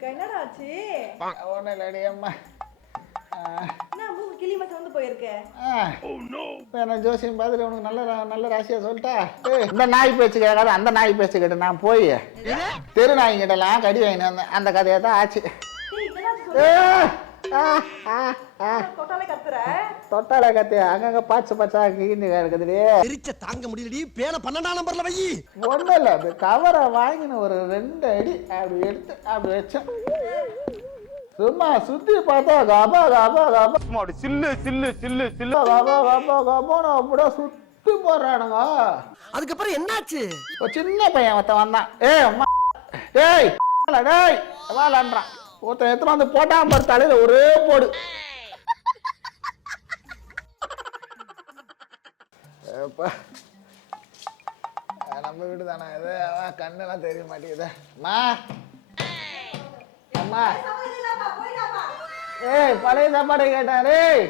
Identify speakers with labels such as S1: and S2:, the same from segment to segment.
S1: இருக்க என்னடா ஆச்சு?
S2: ஒன்றும் இல்லடி அம்மா.
S1: என்ன மூக்கு கிளி மாதிரி வந்து போயிருக்க?
S2: இப்போ நான் ஜோசியம் பார்த்துட்டு உனக்கு நல்ல நல்ல ராசியாக சொல்லிட்டா? இந்த நாய் பேச்சு கேட்காத அந்த நாய் பேச்சு கேட்டு நான் போய் தெரு நாய்கிட்டலாம் கடி வந்தேன். அந்த கதையை தான் ஆச்சு.
S1: தொட்டால
S2: கத்தி அங்கங்க பாச்சு பாச்சா கீந்து கிடக்குதுடி.
S3: எரிச்ச தாங்க முடியலடி பேன பன்னெண்டாம் நம்பர்ல வை.
S2: ஒன்றும் இல்லை அது கவரை வாங்கின ஒரு ரெண்டு அடி அப்படி எடுத்து அப்படி வச்சேன் சும்மா சுத்தி பார்த்தா கபா கபா கபா.
S4: சில்லு சில்லு சில்லு சில்லு.
S2: கபா கபா கபான்னு அப்படியே சுத்தி போடுறானுங்க.
S3: அதுக்கப்புறம் என்னாச்சு?
S2: ஒரு சின்ன பையன் ஒருத்தன் வந்தான். ஏய் அம்மா. ஏய் வாடா, டேய் வாழன்றான் ஒருத்தன் எத்தனை வந்து போட்டான் பாரு தலையில ஒரே போடு. அஹ் நம்ம வீடு தானே இது? கண்ணெல்லாம் தெரிய மாட்டேங்குது. அம்மா அம்மா. ஏய் பழைய சாப்பாடு கேட்டேன் டேய்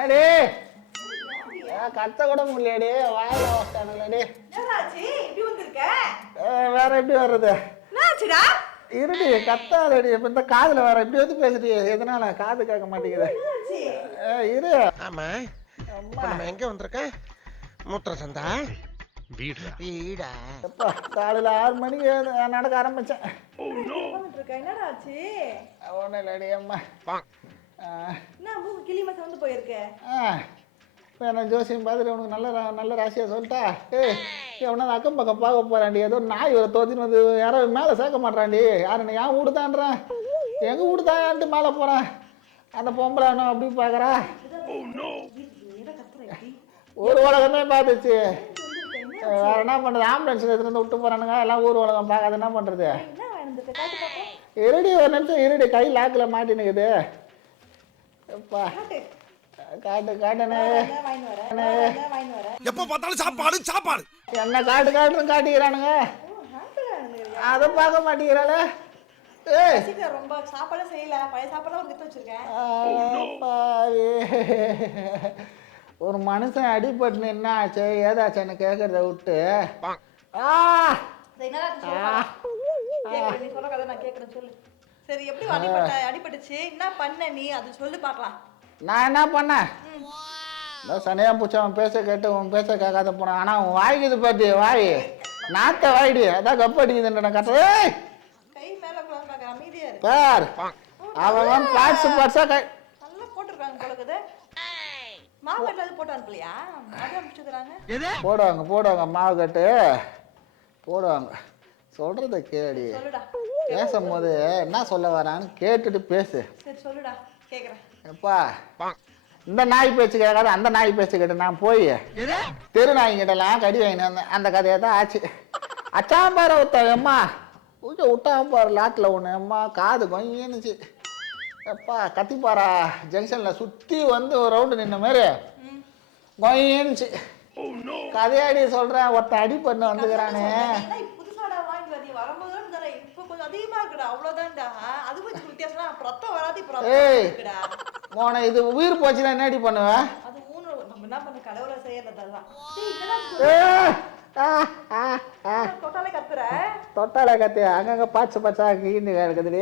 S2: ஏடி கத்த கூட முடியலடி. வாயில ஏய், வேற எப்படி வர்றது? இருடி கத்தாதடி. இப்ப இந்த காதுல வேற இப்படி வந்து பேசுடி. எதனால? காது கேட்க மாட்டேங்குது. இரு.
S3: ஆமா. நம்ம எங்க வந்திருக்கோம் மூத்திர சந்தா வீடா?
S2: காலையில ஆறு மணிக்கு நடக்க
S1: இருக்க என்னடா ஆச்சு?
S2: ஒன்றும் இல்லடி அம்மா. ஆ,
S1: என்ன மூக்கு கிளி மாதிரி வந்து போயிருக்க?
S2: ஆ இப்போ நான் ஜோசியம் பார்த்துட்டு உனக்கு நல்ல நல்ல ராசியாக சொல்லிட்டா? ஏய் எவனா அக்கம் பக்கம் பார்க்க போறான்டி. ஏதோ நாய் ஒரு தோத்தின்னு வந்து யாரோ மேலே சேர்க்க மாட்டான்டி. யாருன்னு என் வீடு தான்றேன் எங்கள் வீடு தான்ட்டு மேலே போகிறேன் அந்த பொம்பளை என்ன அப்படி பார்க்குறா ஊர் உலகமே பார்த்துச்சு வேற என்ன பண்ணுறது ஆம்புலன்ஸ் எடுத்துட்டு வந்து விட்டு போகிறானுங்க எல்லாம் ஊர் உலகம் பார்க்காது என்ன பண்ணுறது இருடி ஒரு நிமிஷம் இருடி. கை லாக்கில் மாட்டினுக்குது. எப்பா?
S1: காட்டு
S2: காட்டு காட்டுனே.
S3: எப்ப பார்த்தாலும் சாப்பாடு சாப்பாடு.
S2: என்ன காட்டு காட்டுன்னு காட்டிக்கிறானுங்க. அதை பார்க்க மாட்டேங்கிறாளே.
S1: ரொம்ப சாப்பாடு செய்யல. பழைய சாப்பாடு வச்சிருக்கேன்.
S2: ஒரு மனுஷன் அடிபட்டு என்ன ஆச்சு? ஏதாச்சுன்னு கேட்கறத விட்டு.
S1: நீ சொல்ற கதை நான் கேக்குறேன் சொல்லு. சரி எப்படி அடிபட்ட அடிபட்டுச்சு? என்ன பண்ண நீ? அது சொல்லு பார்க்கலாம்
S2: நான் என்ன பண்ணேன்? இந்த சனியா பூச்சி அவன் பேச கேட்டு உன் பேச கேட்காத போனான் ஆனால் உன் வாய்க்குது பாட்டி வாய்? நாத்த வாய்டி. அதான் கப்பு அடிக்குதுன்ற கட்ட ஏய்!
S1: கை மேல உட்காந்து பார்க்க அமைதியா இரு.
S2: பார். அவன் பார்ட்ஸ் பார்ட்ஸாக கை
S1: நல்லா போட்டிருக்காங்க போல இருக்குது மாவு கட்டில் போட்டு அனுப்பலையா? அதை அனுப்பிச்சுக்கிறாங்க
S2: போடுவாங்க போடுவாங்க மாவு கட்டு போடுவாங்க. சொல்கிறத கேடி
S1: சொல்லுடா.
S2: பேசும்போது என்ன சொல்ல வரான்னு கேட்டுட்டு பேசு.
S1: சரி சொல்லுடா. கேக்குறேன்.
S2: எப்பா இந்த நாய் பேச்சு கேட்காத அந்த நாய் பேச்சு கேட்டு நான் போய் தெரு நாய்கிட்டலாம் கடி வாங்கிட்டு வந்தேன். அந்த கதையை தான் ஆச்சு. அச்சாம் பாரு ஒருத்த எம்மா பூஜை விட்டாம பாரு லாட்டில் ஒன்று எம்மா காது கொஞ்சிச்சு எப்பா கத்திப்பாரா? ஜங்ஷனில் சுற்றி வந்து ஒரு ரவுண்டு நின்ன மாதிரி. கொயின்னுச்சு கதையாடி சொல்கிறேன் ஒருத்த அடி பண்ண வந்துக்கிறானே. இது உயிர் போச்சுன்னா என்னடி பண்ணுவேன்
S1: அது ஊனு நம்ம என்ன பண்ண கடவுளை செய்யறதெல்லாம். தொட்டாலே
S2: கத்தி அங்கங்க பாச்சு பாச்சா கீந்து கிடக்குதுடி.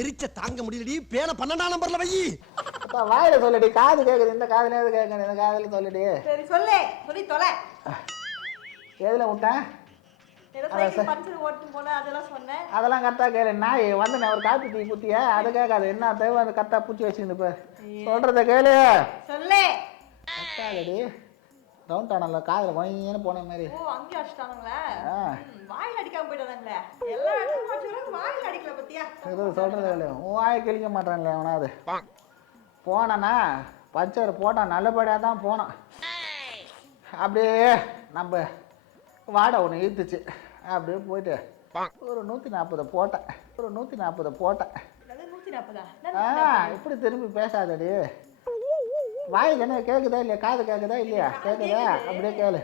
S3: எரிச்ச தாங்க முடியலடி பேன பன்னெண்டாம் நம்பர்ல வை.
S2: அப்பா வாயில சொல்லுடி காது கேக்குது இந்த காதுல எது கேட்குது இந்த காதுல சொல்லுடி.
S1: சரி சொல்லு சொல்லி தொலை.
S2: எதுல விட்டேன்
S1: அதெல்லாம்
S2: கரெக்டாக கேளு. நாய் வந்து நான் ஒரு டீ குத்திய? அதை கேட்காது. என்ன தேவை அந்த கரெக்டாக பூச்சி வச்சுருந்து இப்போ சொல்கிறத கேளு.
S1: சொல்லு.
S2: டவுன் டவுனில் காதில் கொஞ்சம் போன மாதிரி.
S1: ஓ அங்கேயும் அடிச்சிட்டானுங்களா? வாயில அடிக்காம போயிட்டானுங்களே எல்லா அடிச்சுக்கிறாங்க வாயில அடிக்கல பத்தியா?
S2: இது சொல்கிறது கேளு உன் வாயை கிழிக்க மாட்டான்ல அவனாவது போனேன்னா பஞ்சர் போட்டான் நல்லபடியாக தான் போனான். அப்படியே நம்ம வாடை ஒன்று இழுத்துச்சு. அப்படியே போயிட்டு ஒரு நூற்றி நாற்பது போட்டேன். ஒரு நூற்றி நாற்பது போட்டேன்.
S1: நாற்பதா?
S2: ஆ இப்படி திரும்பி பேசாதடி. வாய் தானே கேட்குதா இல்லையா? காது கேட்குதா இல்லையா? கேட்குதா அப்படியே கேளு.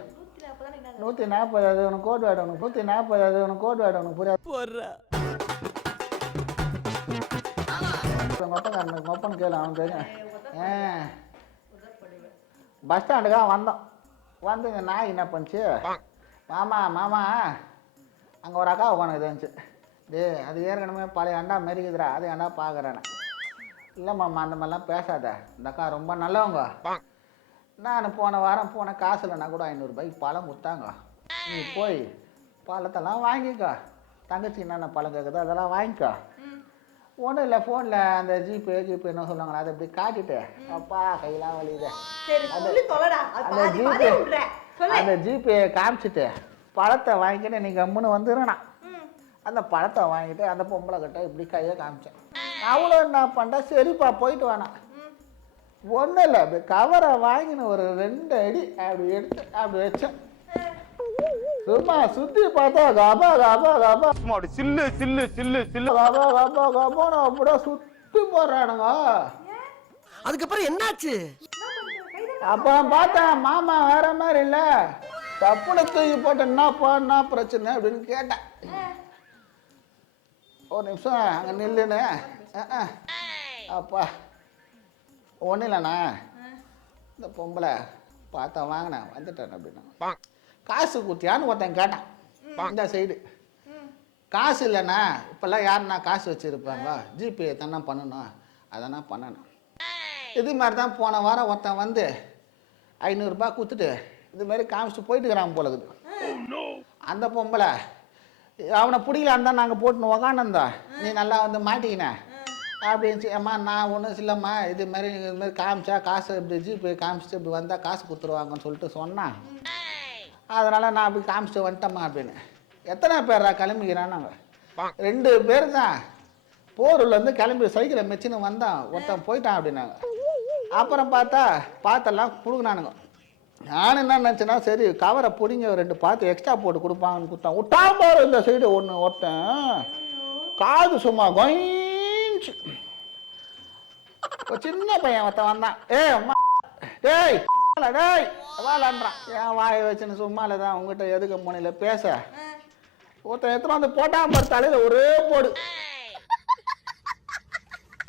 S1: என்ன
S2: நூற்றி நாற்பது அது உனக்கு கோட் வேடு உனக்கு. நூற்றி நாற்பது அது உனக்கு கோட் வேடு உனக்கு. புரியாது? மொப்பன் மொப்பன் கேளு அவனுக்கு தெரியும். ஆ பஸ் ஸ்டாண்டுக்காக வந்தோம். வந்து இந்த நாய் என்ன பண்ணுச்சு? மாமா மாமா. அங்கே ஒரு அக்கா உட்காந்து இருந்துச்சு டேய் அது ஏற்கனவே பழைய அண்டா மெரிக்குதுடா அது ஏன்டா பார்க்குறேன் இல்லை மாமா அந்த மாதிரிலாம் பேசாத. இந்த அக்கா ரொம்ப நல்லவங்க. நான் போன வாரம் போன காசு இல்லைனா கூட ஐநூறுரூபாய்க்கு பழம் கொடுத்தாங்க. நீ போய் பழத்தெல்லாம் வாங்கிக்கோ. தங்கச்சி என்னென்ன பழம் கேட்குதோ அதெல்லாம் வாங்கிக்கோ. ஒன்றும் இல்லை ஃபோனில் அந்த ஜிபே ஜிபே என்ன சொல்லுவாங்களா அதை அப்படி காட்டிட்டு அப்பா கையெல்லாம் வலியுது. அந்த ஜிபே அந்த ஜிபே காமிச்சிட்டு பழத்தை வாங்கிட்டு நீ கம்முன்னு வந்துடுனா
S1: ம்.
S2: அந்த பழத்தை வாங்கிட்டு அந்த பொம்பளை கிட்ட இப்படி கையை காமிச்சேன். அவ்வளோ என்ன பண்ணிட்டா சரிப்பா போயிட்டு வேணாம்
S1: ம்.
S2: ஒன்றும் இல்லை அப்படி கவரை வாங்கின ஒரு ரெண்டு அடி அப்படி எடுத்து அப்படி வச்சேன். சும்மா சுற்றி பார்த்தா கபா கபா கபா.
S4: சும்மா அப்படி சில்லு சில்லு சில்லு சில்லு.
S2: கபா கபா கபான்னு அப்படியே சுற்றி போடுறானுங்க.
S3: அதுக்கப்புறம் என்னாச்சு?
S2: அப்புறம் பார்த்தேன் மாமா வேற மாதிரி இல்லை. தப்புன தூக்கி போட்டு என்னப்பா என்ன பிரச்சனை அப்படின்னு கேட்டேன். ஒரு நிமிஷம் அங்கே நில்லுன்னு. அப்பா. ஒன்றும் இல்லைண்ணா. இந்த பொம்பளை பார்த்தா வாங்கினேன் வந்துட்டேன் அப்படின்னா. காசு குத்தியான்னு ஒருத்தன் கேட்டான். இந்த சைடு. காசு இல்லைண்ணா. இப்போல்லாம் யாருண்ணா காசு வச்சுருப்பாங்க? ஜிபே தானே பண்ணணும்? அதனா பண்ணணும்? இது மாதிரி தான் போன வாரம் ஒருத்தன் வந்து ஐநூறுரூபா கொடுத்துட்டு இது மாதிரி காமிச்சிட்டு போயிட்டு இருக்கிறான் போல இருக்குது. அந்த பொம்பளை அவனை பிடிக்கலான்னு தான் நாங்கள் போட்டுன்னு உக்காந்துருந்தோம். நீ நல்லா வந்து மாட்டிக்கின. அப்படின்னு அம்மா நான் ஒன்றும் இல்லைம்மா இது மாதிரி இது மாதிரி காமிச்சா காசு இப்படி ஜிபே காமிச்சிட்டு இப்படி வந்தால் காசு கொடுத்துருவாங்கன்னு சொல்லிட்டு சொன்னான் அதனால் நான் அப்படி காமிச்சிட்டு வந்துட்டேம்மா அப்படின்னு. எத்தனை பேரா கிளம்பிக்கிறான் ரெண்டு பேர் தான் போரூர்லேருந்து கிளம்பி சைக்கிளை மெச்சின்னு வந்தான் ஒருத்தன் போயிட்டான் அப்படின்னாங்க. அப்புறம் பார்த்தா பார்த்தெல்லாம் கொடுக்குனானுங்க நான் என்ன நினச்சேன்னா சரி கவரை பிடிங்க ரெண்டு பார்த்து எக்ஸ்ட்ரா போட்டு கொடுப்பாங்கன்னு கொடுத்தான். விட்டா பாரு இந்த சைடு ஒன்று ஒருத்தன். காது சும்மா ஒரு சின்ன பையன் ஒருத்தன் வந்தான். ஏ அம்மா டேய் வாடா, டேய் வாழன்றான் ஏன் வாயை வச்சுன்னு சும்மால தான் உங்ககிட்ட எதுக்கு முனையில் பேச? ஒருத்தன் எத்தனை வந்து போட்டான் பாரு தலையில் ஒரே போடு.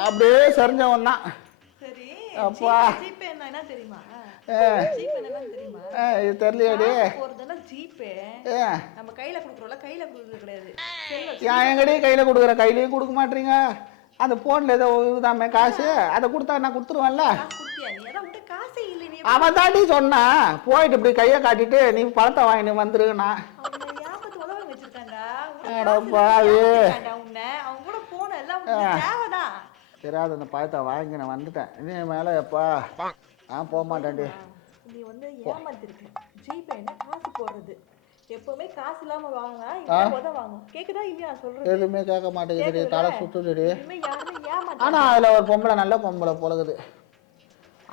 S2: அப்படியே சரிஞ்சவன் தான் அப்பா.
S1: தெரியுமா?
S2: இது தெரியலையாடி.
S1: நம்ம கையில குடுக்குறோம்ல கையில குடுக்குறது கிடையாது.
S2: ஏன் எங்கடி கையில் கொடுக்குற? கையிலையும் கொடுக்க மாட்டீங்க. அந்த ஃபோனில் ஏதோ இதுதாமே காசு. அதை கொடுத்தா நான் கொடுத்துருவேன்ல.
S1: நீ? நீ.
S2: அவன் தாண்டி சொன்னான் போயிட்டு இப்படி கையை காட்டிட்டு நீ பழத்தை வாங்கிட்டு வந்துருங்கண்ணா தெரியாது அந்த பழத்தை வாங்கி நான் வந்துட்டேன். இனி மேலே எப்பா? ஆ போக மாட்டேன்டி.
S1: நீ வந்து ஏமாத்திருக்க. ஜிபே என்ன? காசு போடுறது. எப்பவுமே காசு இல்லாம வாங்க வாங்க கேக்குதா இல்லையா நான் சொல்றது?
S2: எதுவுமே கேட்க மாட்டேங்குதுடி தலை
S1: ஏமாத்த
S2: ஆனால் அதில் ஒரு பொம்பளை நல்ல பொம்பளை பொழுகுது.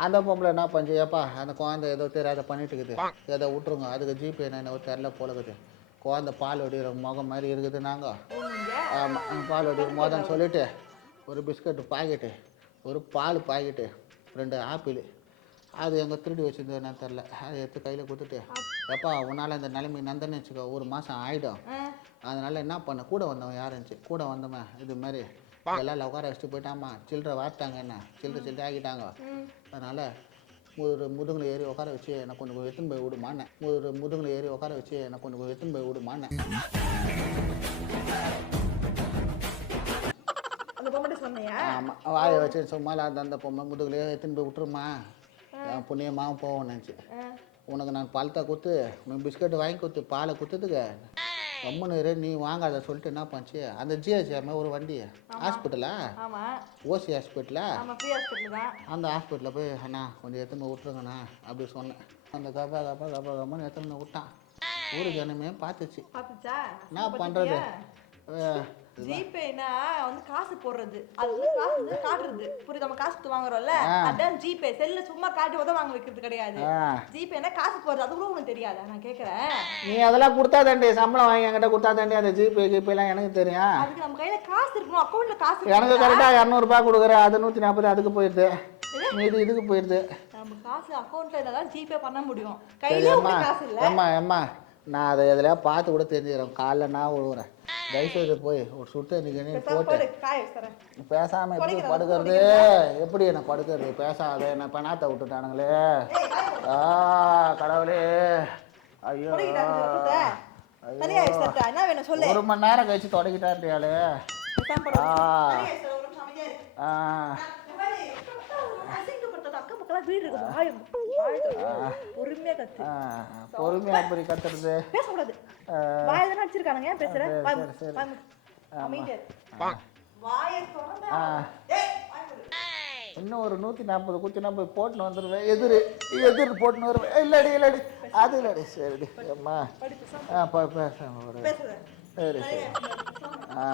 S2: அந்த பொம்பளை என்ன பண்ணி ஏப்பா அந்த குழந்தை ஏதோ தெரியாத பண்ணிட்டு இருக்குது ஏதோ விட்ருங்க அதுக்கு ஜிபே என்ன தெரில பொழுகுது. குழந்தை பால் வடிகிற முகம் மாதிரி இருக்குது நாங்கள்
S1: நீங்க
S2: ஆமாம் பால் வடிகிற மோதன்னு சொல்லிட்டு ஒரு பிஸ்கட்டு பாக்கெட்டு ஒரு பால் பாக்கெட்டு ரெண்டு ஆப்பிள். அது எங்கே திருடி வச்சிருந்தது என்ன தெரில அதை எடுத்து கையில் கொடுத்துட்டு எப்பா உன்னால் இந்த நிலைமை நந்தன்னு வச்சுக்கோ ஒரு மாதம் ஆகிடும் அதனால என்ன பண்ண கூட வந்தவன் யார் இருந்துச்சு? கூட வந்தவன் இது மாதிரி எல்லாம் உட்கார வச்சுட்டு போயிட்டாமா சில்லறை வார்த்தாங்க என்ன? சில்லறை சில்லறை ஆக்கிட்டாங்க.
S1: ம்.
S2: அதனால ஒரு முதுகில் ஏறி உட்கார வச்சு என்னை கொண்டு போய் எடுத்துன்னு போய் விடுமான்னு. ஒரு முதுகில் ஏறி உட்கார வச்சு என்னை கொண்டு போய் எடுத்துன்னு போய்
S1: சொன்னையா?
S2: ஆமாம் வாயை வச்சு சும்மா அந்த அந்த பொம்மை முதுகுலையே எடுத்துன்னு போய் விட்டுருமா. என் புண்ணியமாகவும் போவோம் நினச்சி. உனக்கு நான் பழத்தை கொடுத்து உனக்கு பிஸ்கட் வாங்கி கொடுத்து பாலை கொடுத்ததுக்கு கம்முன்னு இரு, நீ வாங்காத சொல்லிட்டு என்ன பண்ணுச்சு? அந்த ஜிஹெச்எம் ஒரு வண்டி. ஹாஸ்பிட்டலா ஓசி ஹாஸ்பிட்டலா அந்த ஹாஸ்பிட்டலில் போய் அண்ணா கொஞ்சம் எடுத்துன்னு போய் விட்ருங்கண்ணா அப்படி சொன்னேன். அந்த கபா கபா கபா கபான்னு எடுத்துன்னு போய் விட்டான். ஊரு ஜனமே பார்த்துச்சு. என்ன பண்ணுறது
S1: ஜிபேனா வந்து காசு போடுறது. அது வந்து காசு வந்து காட்டுறது. புரியுது? நம்ம காசு வாங்குறோம்ல? அதான் ஜிபே செல்ல சும்மா காட்டி உதவ வாங்க வைக்கிறது கிடையாது. ஜிபேனா காசு போடுறது. அது கூட உனக்கு தெரியாதா? நான் கேக்குறேன்.
S2: நீ அதெல்லாம் கொடுத்தா தாண்டி சம்பளம் வாங்கி என்கிட்ட கொடுத்தா தாண்டி அந்த ஜிபே ஜிபேலாம் எனக்கு தெரியும்.
S1: அதுக்கு நம்ம கையில காசு இருக்கணும். அக்கௌண்ட்ல காசு
S2: எனக்கு. கரெக்டாக இரநூறுபா கொடுக்குற. அது நூற்றி நாற்பது அதுக்கு போயிடுது. மீதி இதுக்கு போயிடுது.
S1: நம்ம காசு அக்கௌண்ட்ல இருந்தா தான் ஜிபே பண்ண முடியும். கையில காசு இல்ல.
S2: அம்மா அம்மா. நான் அதை எதுலையா பார்த்து கூட தெரிஞ்சுக்கிறேன். காலைல நான் விழுவுறேன் தயவுசெய்து போய் ஒரு சுட்டு
S1: பேசாம
S2: போட்டு.
S1: போடு காய வச்சுறேன்.
S2: பேசாம எப்படி படுக்கிறது? எப்படி என்ன படுக்கிறது? பேசாத என்ன பெணாத்த விட்டுட்டானுங்களே. ஆ கடவுளே. ஐயோ. ஒரு மணி நேரம் கழிச்சு
S1: படு.
S2: ஆ. ஆ.
S1: பக்கம்லாம் வீடு இருக்கு. வாயை. வாயை திறந்து பொறுமையா கத்து.
S2: ஆ, பொறுமையா அப்படி கத்துறது?
S1: பேசக்கூடாது.
S2: ஆ,
S1: வாயை தானே அடிச்சிருக்கானுங்க ஏன் பேசுற.
S2: இன்னும் ஒரு நூற்றி நாற்பது குத்தினா போய் போட்டுன்னு வந்துடுவேன் எதிர் எதிர் போட்டுன்னு வருவேன். இல்லடி இல்லடி. அது இல்லடி. சரிடி. அம்மா. ஆ சரி சரி. ஆ.